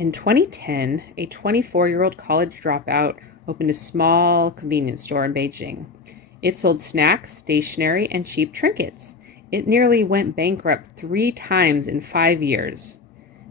In 2010, a 24-year-old college dropout opened a small convenience store in Beijing. It sold snacks, stationery, and cheap trinkets. It nearly went bankrupt 3 times in 5 years.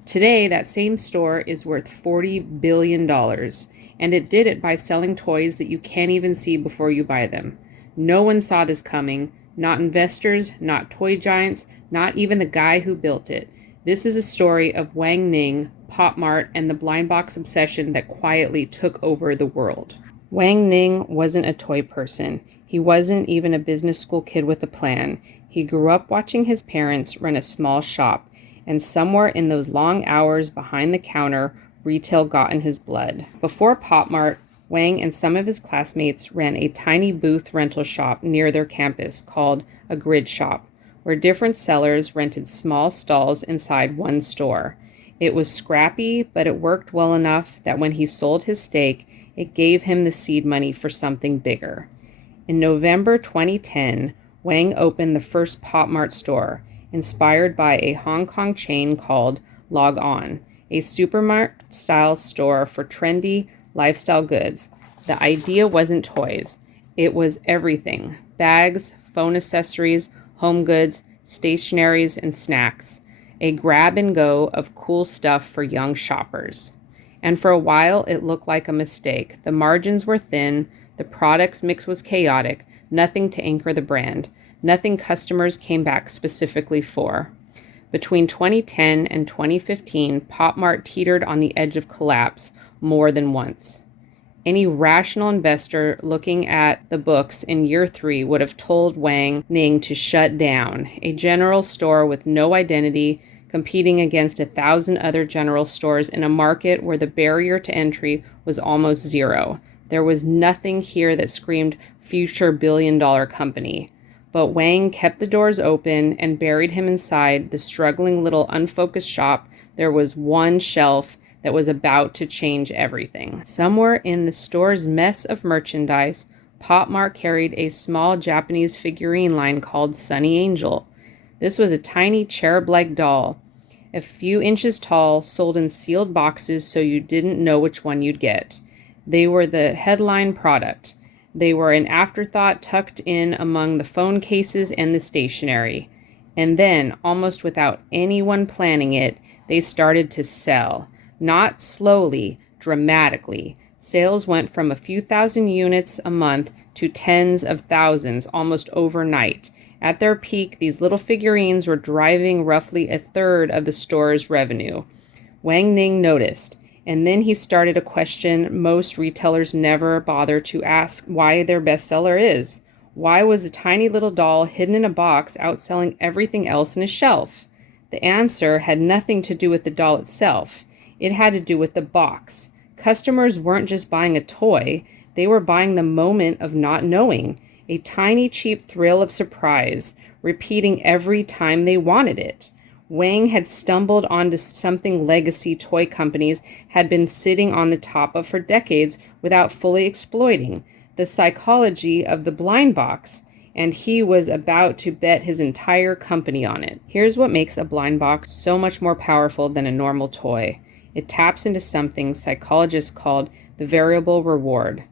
Today, that same store is worth $40 billion, and it did it by selling toys that you can't even see before you buy them. No one saw this coming, not investors, not toy giants, not even the guy who built it. This is a story of Wang Ning, Pop Mart, and the blind box obsession that quietly took over the world. Wang Ning wasn't a toy person. He wasn't even a business school kid with a plan. He grew up watching his parents run a small shop, and somewhere in those long hours behind the counter, retail got in his blood. Before Pop Mart, Wang and some of his classmates ran a tiny booth rental shop near their campus called a grid shop, where different sellers rented small stalls inside one store. It was scrappy, but it worked well enough that when he sold his stake, it gave him the seed money for something bigger. In November 2010, Wang opened the first Pop Mart store, inspired by a Hong Kong chain called Log On, a supermarket-style store for trendy lifestyle goods. The idea wasn't toys. It was everything: bags, phone accessories, home goods, stationeries, and snacks. A grab and go of cool stuff for young shoppers. And for a while, it looked like a mistake. The margins were thin, the products mix was chaotic, nothing to anchor the brand, nothing customers came back specifically for. Between 2010 and 2015, Pop Mart teetered on the edge of collapse more than once. Any rational investor looking at the books in year 3 would have told Wang Ning to shut down, a general store with no identity, competing against 1,000 other general stores in a market where the barrier to entry was almost zero. There was nothing here that screamed future billion-dollar company. But Wang kept the doors open and buried him inside the struggling little unfocused shop. There was one shelf that was about to change everything. Somewhere in the store's mess of merchandise, Pop Mart carried a small Japanese figurine line called Sonny Angel. This was a tiny cherub-like doll, a few inches tall, sold in sealed boxes so you didn't know which one you'd get. They were the headline product. They were an afterthought tucked in among the phone cases and the stationery. And then, almost without anyone planning it, they started to sell. Not slowly, dramatically. Sales went from a few thousand units a month to tens of thousands almost overnight. At their peak, these little figurines were driving roughly a third of the store's revenue. Wang Ning noticed, and then he started a question most retailers never bother to ask why their bestseller is. Why was a tiny little doll hidden in a box outselling everything else in a shelf? The answer had nothing to do with the doll itself. It had to do with the box. Customers weren't just buying a toy, they were buying the moment of not knowing, a tiny cheap thrill of surprise, repeating every time they wanted it. Wang had stumbled onto something legacy toy companies had been sitting on the top of for decades without fully exploiting, the psychology of the blind box, and he was about to bet his entire company on it. Here's what makes a blind box so much more powerful than a normal toy. It taps into something psychologists called the variable reward,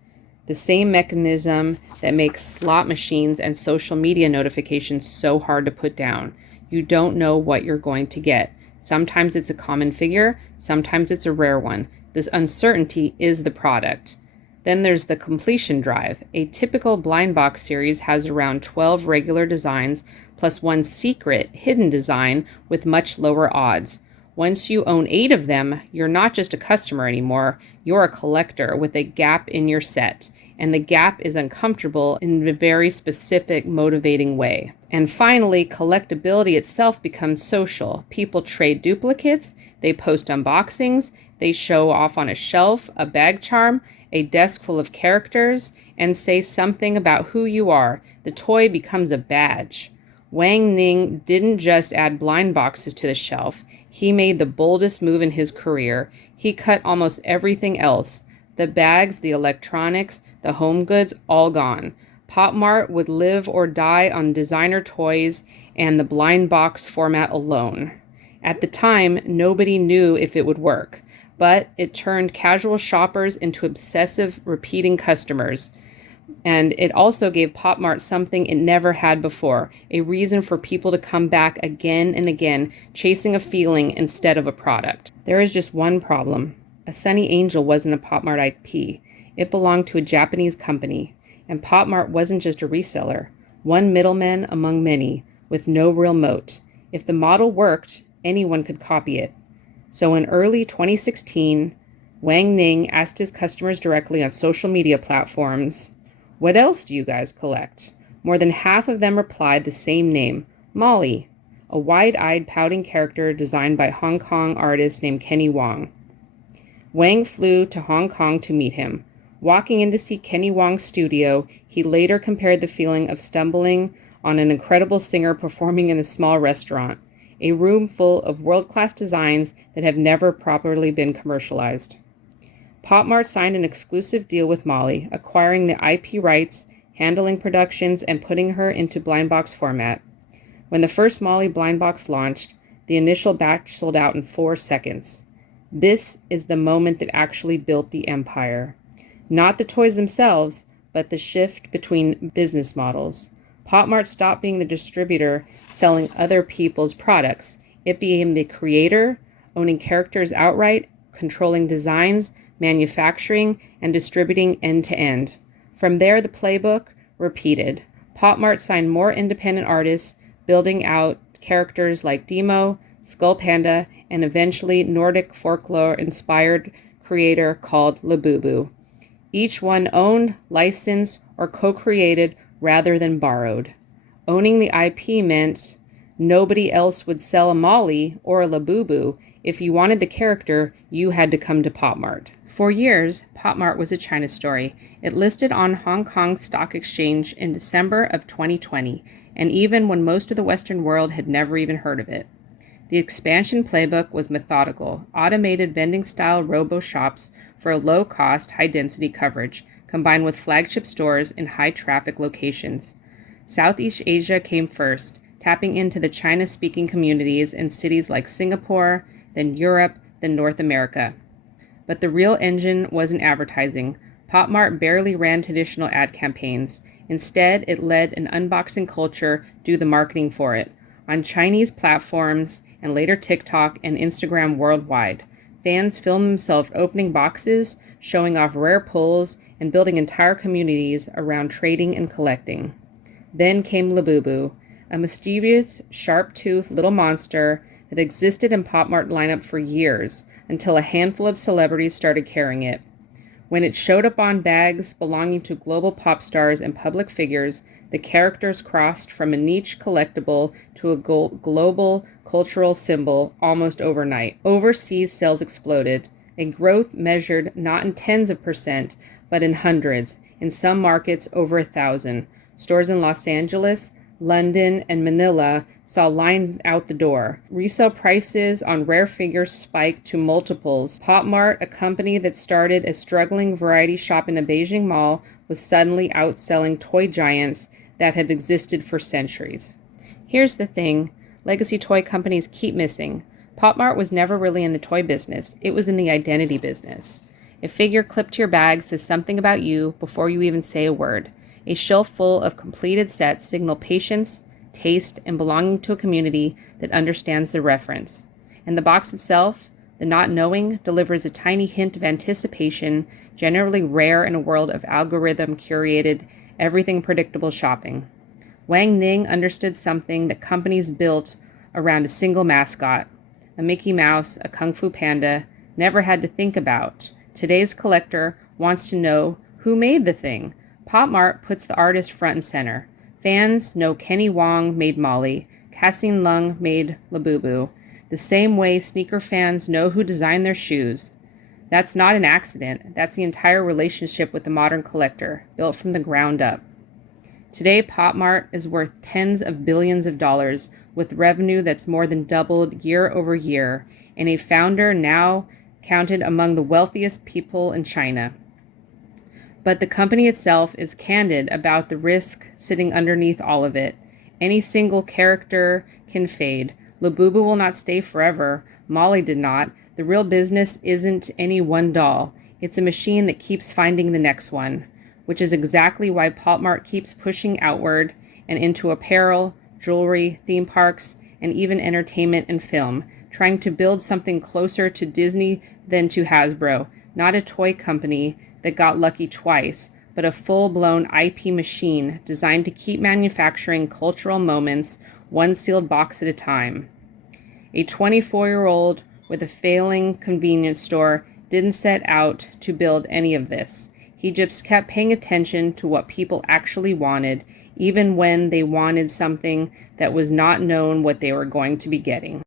the same mechanism that makes slot machines and social media notifications so hard to put down. You don't know what you're going to get. Sometimes it's a common figure, sometimes it's a rare one. This uncertainty is the product. Then there's the completion drive. A typical blind box series has around 12 regular designs plus one secret hidden design with much lower odds. Once you own 8 of them, you're not just a customer anymore, you're a collector with a gap in your set. And the gap is uncomfortable in a very specific, motivating way. And finally, collectibility itself becomes social. People trade duplicates, they post unboxings, they show off on a shelf, a bag charm, a desk full of characters, and say something about who you are. The toy becomes a badge. Wang Ning didn't just add blind boxes to the shelf. He made the boldest move in his career. He cut almost everything else. The bags, the electronics, the home goods, all gone. Pop Mart would live or die on designer toys and the blind box format alone. At the time, nobody knew if it would work, but it turned casual shoppers into obsessive, repeating customers. And it also gave Pop Mart something it never had before, a reason for people to come back again and again, chasing a feeling instead of a product. There is just one problem. A Sonny Angel wasn't a Pop Mart IP. It belonged to a Japanese company. And Pop Mart wasn't just a reseller, one middleman among many, with no real moat. If the model worked, anyone could copy it. So in early 2016, Wang Ning asked his customers directly on social media platforms, "What else do you guys collect?" More than half of them replied the same name, Molly, a wide-eyed pouting character designed by Hong Kong artist named Kenny Wong. Wang flew to Hong Kong to meet him. Walking in to see Kenny Wong's studio, he later compared the feeling of stumbling on an incredible singer performing in a small restaurant, a room full of world-class designs that have never properly been commercialized. Pop Mart signed an exclusive deal with Molly, acquiring the IP rights, handling productions, and putting her into blind box format. When the first Molly blind box launched, the initial batch sold out in 4 seconds. This is the moment that actually built the empire. Not the toys themselves, but the shift between business models. Pop Mart stopped being the distributor selling other people's products. It became the creator, owning characters outright, controlling designs, manufacturing, and distributing end-to-end. From there, the playbook repeated. Pop Mart signed more independent artists, building out characters like Demo, Skull Panda, and eventually Nordic folklore-inspired creator called Labubu. Each one owned, licensed, or co-created rather than borrowed. Owning the IP meant nobody else would sell a Molly or a Labubu. If you wanted the character, you had to come to Pop Mart. For years, Pop Mart was a China story. It listed on Hong Kong Stock Exchange in December of 2020, and even when most of the Western world had never even heard of it. The expansion playbook was methodical, automated vending-style robo-shops for low-cost, high-density coverage, combined with flagship stores in high-traffic locations. Southeast Asia came first, tapping into the China-speaking communities in cities like Singapore, then Europe, then North America. But the real engine wasn't advertising. Pop Mart barely ran traditional ad campaigns. Instead, it let an unboxing culture do the marketing for it. On Chinese platforms and later TikTok and Instagram worldwide, fans filmed themselves opening boxes, showing off rare pulls, and building entire communities around trading and collecting. Then came Labubu, a mischievous, sharp-toothed little monster that existed in Pop Mart lineup for years, until a handful of celebrities started carrying it. When it showed up on bags belonging to global pop stars and public figures, the characters crossed from a niche collectible to a global cultural symbol almost overnight. Overseas sales exploded, a growth measured not in tens of percent, but in hundreds, in some markets over 1,000. Stores in Los Angeles, London, and Manila saw lines out the door. Resale prices on rare figures spiked to multiples. Pop Mart, a company that started a struggling variety shop in a Beijing mall, was suddenly outselling toy giants that had existed for centuries. Here's the thing, legacy toy companies keep missing. Pop Mart was never really in the toy business. It was in the identity business. A figure clipped to your bag says something about you before you even say a word. A shelf full of completed sets signal patience, taste, and belonging to a community that understands the reference. And the box itself, the not knowing, delivers a tiny hint of anticipation, generally rare in a world of algorithm-curated, everything predictable shopping. Wang Ning understood something that companies built around a single mascot. A Mickey Mouse, a Kung Fu Panda, never had to think about. Today's collector wants to know who made the thing. Pop Mart puts the artist front and center. Fans know Kenny Wong made Molly, Cassin Lung made Labubu, the same way sneaker fans know who designed their shoes. That's not an accident. That's the entire relationship with the modern collector, built from the ground up. Today, Pop Mart is worth tens of billions of dollars, with revenue that's more than doubled year over year, and a founder now counted among the wealthiest people in China. But the company itself is candid about the risk sitting underneath all of it. Any single character can fade. Labubu will not stay forever. Molly did not. The real business isn't any one doll. It's a machine that keeps finding the next one, which is exactly why Pop Mart keeps pushing outward and into apparel, jewelry, theme parks, and even entertainment and film, trying to build something closer to Disney than to Hasbro, not a toy company that got lucky twice, but a full-blown IP machine designed to keep manufacturing cultural moments one sealed box at a time. A 24-year-old with a failing convenience store didn't set out to build any of this. He just kept paying attention to what people actually wanted, even when they wanted something that was not known what they were going to be getting.